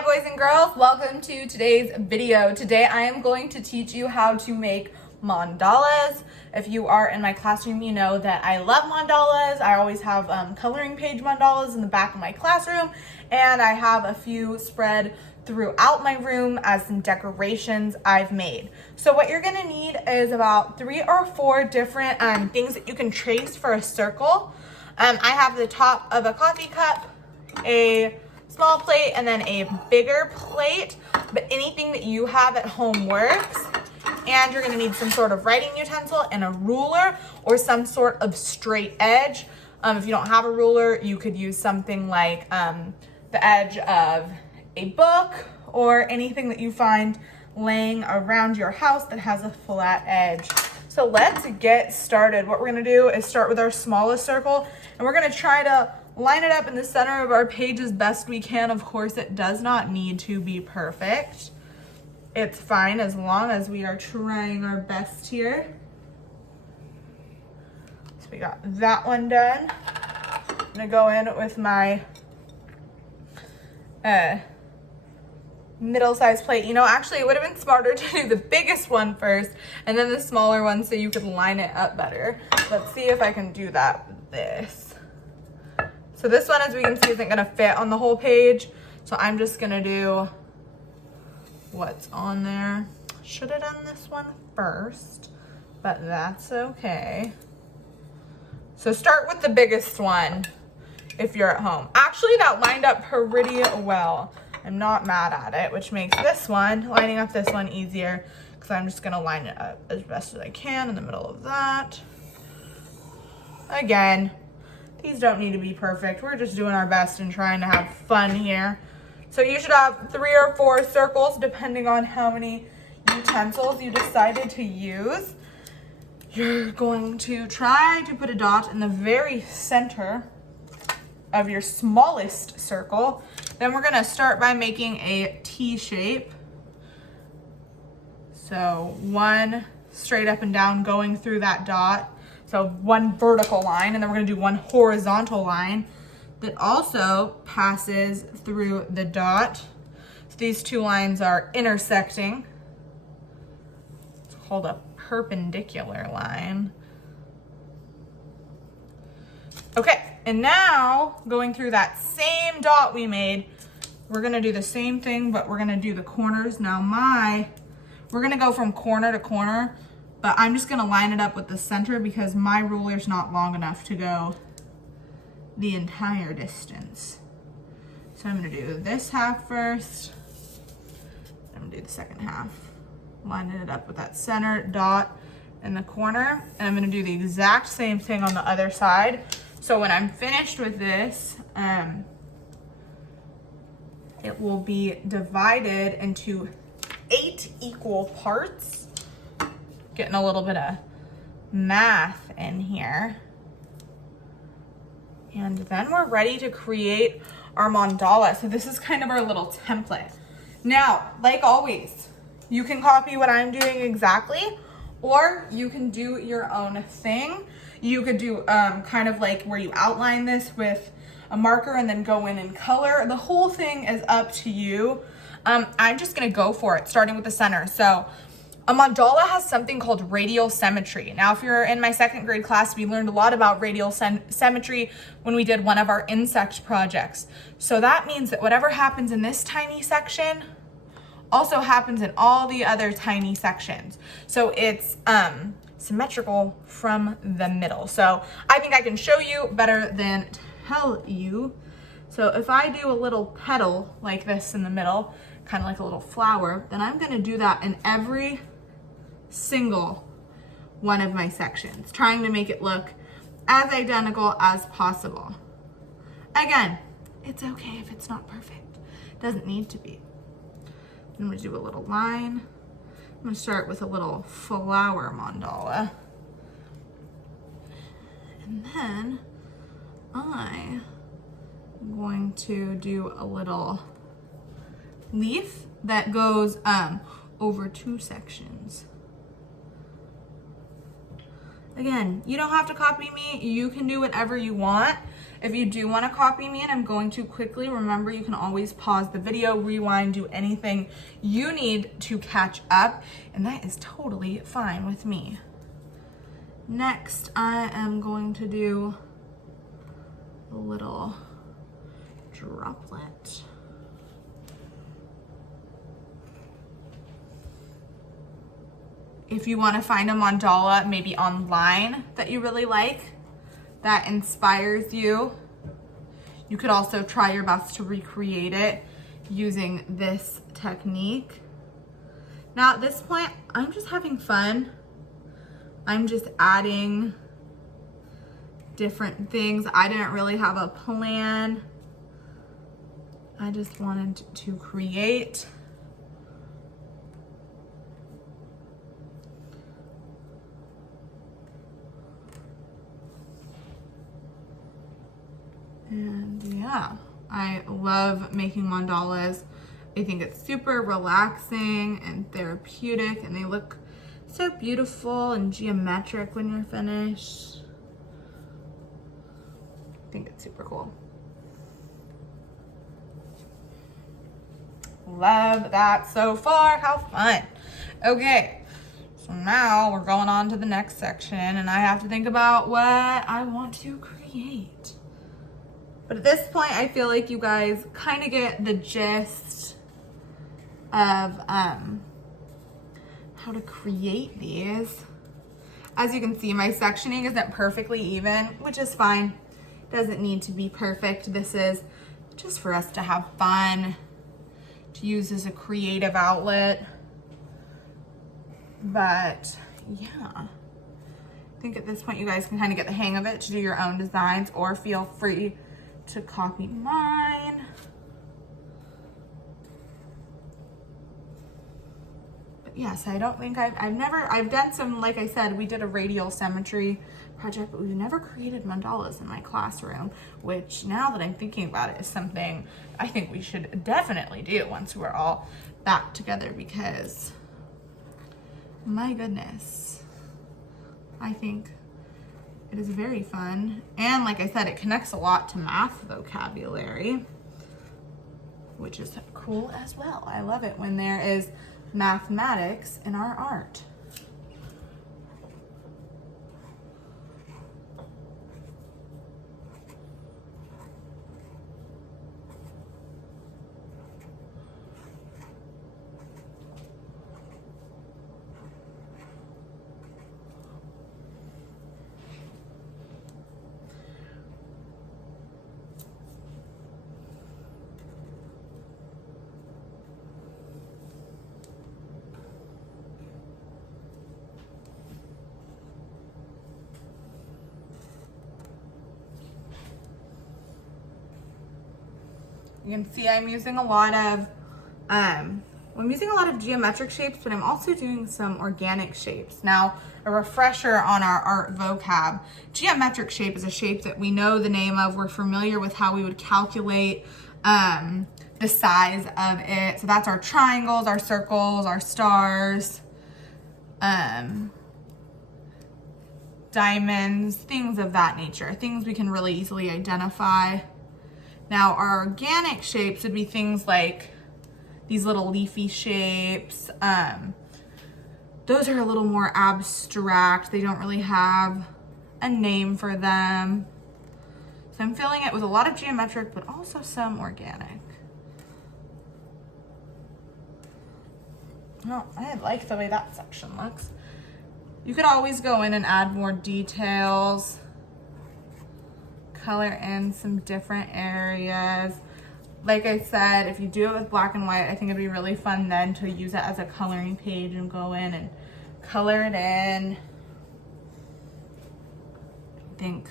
Hi boys and girls, welcome to today's video. Today I am going to teach you how to make mandalas. If you are in my classroom, you know that I love mandalas. I always have coloring page mandalas in the back of my classroom, and I have a few spread throughout my room as some decorations I've made. So what you're gonna need is about 3 or 4 different things that you can trace for a circle. I have the top of a coffee cup, a small plate, and then a bigger plate, but anything that you have at home works. And you're gonna need some sort of writing utensil and a ruler or some sort of straight edge. If you don't have a ruler, you could use something like the edge of a book or anything that you find laying around your house that has a flat edge. So let's get started. What we're gonna do is start with our smallest circle, and we're gonna try to line it up in the center of our page as best we can. Of course, it does not need to be perfect. It's fine as long as we are trying our best here. So we got that one done. I'm gonna go in with my middle-sized plate. You know, actually it would have been smarter to do the biggest one first and then the smaller one so you could line it up better. Let's see if I can do that with this. So this one, as we can see, isn't gonna fit on the whole page. So I'm just gonna do what's on there. Should have done this one first, but that's okay. So start with the biggest one if you're at home. Actually, that lined up pretty well. I'm not mad at it, which makes this one, lining up this one, easier because I'm just gonna line it up as best as I can in the middle of that. Again, these don't need to be perfect. We're just doing our best and trying to have fun here. So you should have 3 or 4 circles depending on how many utensils you decided to use. You're going to try to put a dot in the very center of your smallest circle. Then we're gonna start by making a T shape. So one straight up and down going through that dot. So one vertical line, and then we're gonna do one horizontal line that also passes through the dot. So these 2 lines are intersecting. It's called a perpendicular line. Okay, and now going through that same dot we made, we're gonna do the same thing, but we're gonna do the corners. Now we're gonna go from corner to corner, but I'm just gonna line it up with the center because my ruler's not long enough to go the entire distance. So I'm gonna do this half first. I'm gonna do the second half. Lining it up with that center dot in the corner. And I'm gonna do the exact same thing on the other side. So when I'm finished with this, it will be divided into 8 equal parts. Getting a little bit of math in here. And then we're ready to create our mandala. So this is kind of our little template. Now, like always, you can copy what I'm doing exactly, or you can do your own thing. You could do kind of like where you outline this with a marker and then go in and color. The whole thing is up to you. I'm just gonna go for it, starting with the center. So a mandala has something called radial symmetry. Now, if you're in my 2nd grade class, we learned a lot about radial symmetry when we did one of our insect projects. So that means that whatever happens in this tiny section also happens in all the other tiny sections. So it's symmetrical from the middle. So I think I can show you better than tell you. So if I do a little petal like this in the middle, kind of like a little flower, then I'm gonna do that in every single one of my sections, trying to make it look as identical as possible. Again, it's okay if it's not perfect. It doesn't need to be. I'm gonna do a little line. I'm gonna start with a little flower mandala. And then I'm going to do a little leaf that goes over 2 sections. Again, you don't have to copy me. You can do whatever you want. If you do want to copy me and I'm going too quickly, remember you can always pause the video, rewind, do anything you need to catch up, and that is totally fine with me. Next, I am going to do a little droplet. If you want to find a mandala maybe online that you really like, that inspires you, you could also try your best to recreate it using this technique. Now at this point, I'm just having fun. I'm just adding different things. I didn't really have a plan. I just wanted to create. And yeah, I love making mandalas. I think it's super relaxing and therapeutic, and they look so beautiful and geometric when you're finished. I think it's super cool. Love that so far. How fun. Okay, so now we're going on to the next section, and I have to think about what I want to create. But at this point, I feel like you guys kind of get the gist of how to create these. As you can see, my sectioning isn't perfectly even, which is fine. Doesn't need to be perfect. This is just for us to have fun, to use as a creative outlet. But yeah, I think at this point you guys can kind of get the hang of it to do your own designs, or feel free to copy mine. But yes, I don't think I've done some, like I said, we did a radial symmetry project, but we've never created mandalas in my classroom, which now that I'm thinking about it is something I think we should definitely do once we're all back together, because my goodness, I think it is very fun. And like I said, it connects a lot to math vocabulary, which is cool as well. I love it when there is mathematics in our art. You can see I'm using a lot of geometric shapes, but I'm also doing some organic shapes. Now, a refresher on our art vocab. Geometric shape is a shape that we know the name of. We're familiar with how we would calculate the size of it. So that's our triangles, our circles, our stars, diamonds, things of that nature. Things we can really easily identify. Now, our organic shapes would be things like these little leafy shapes. Those are a little more abstract. They don't really have a name for them. So I'm filling it with a lot of geometric, but also some organic. Oh, I like the way that section looks. You could always go in and add more details. Color in some different areas. Like I said, if you do it with black and white, I think it'd be really fun then to use it as a coloring page and go in and color it in. I think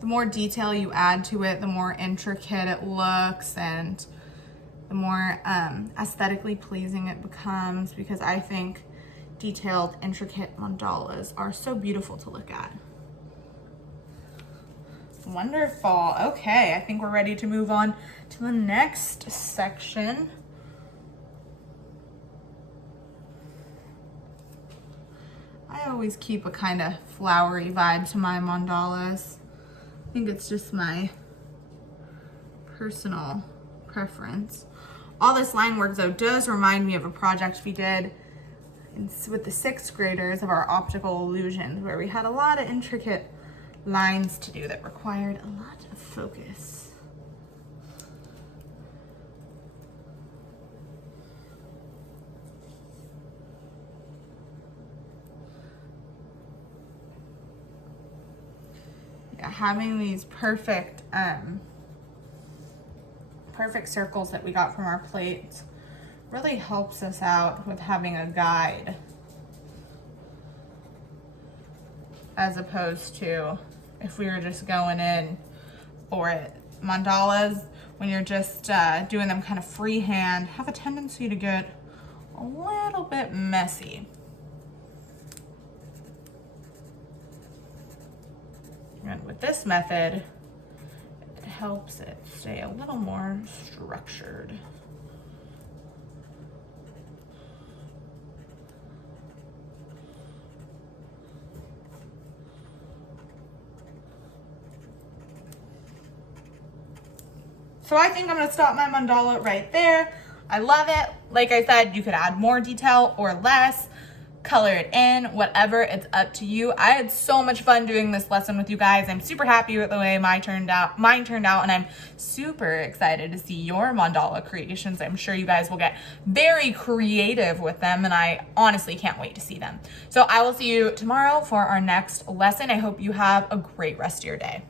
the more detail you add to it, the more intricate it looks and the more aesthetically pleasing it becomes, because I think detailed, intricate mandalas are so beautiful to look at. Wonderful. Okay, I think we're ready to move on to the next section. I always keep a kind of flowery vibe to my mandalas. I think it's just my personal preference. All this line work though does remind me of a project we did with the 6th graders of our optical illusions, where we had a lot of intricate lines to do that required a lot of focus. Yeah, having these perfect circles that we got from our plates really helps us out with having a guide, as opposed to if we were just going in for it. Mandalas, when you're just doing them kind of freehand, have a tendency to get a little bit messy. And with this method, it helps it stay a little more structured. So I think I'm gonna stop my mandala right there. I love it. Like I said, you could add more detail or less, color it in, whatever, it's up to you. I had so much fun doing this lesson with you guys. I'm super happy with the way mine turned out, and I'm super excited to see your mandala creations. I'm sure you guys will get very creative with them, and I honestly can't wait to see them. So I will see you tomorrow for our next lesson. I hope you have a great rest of your day.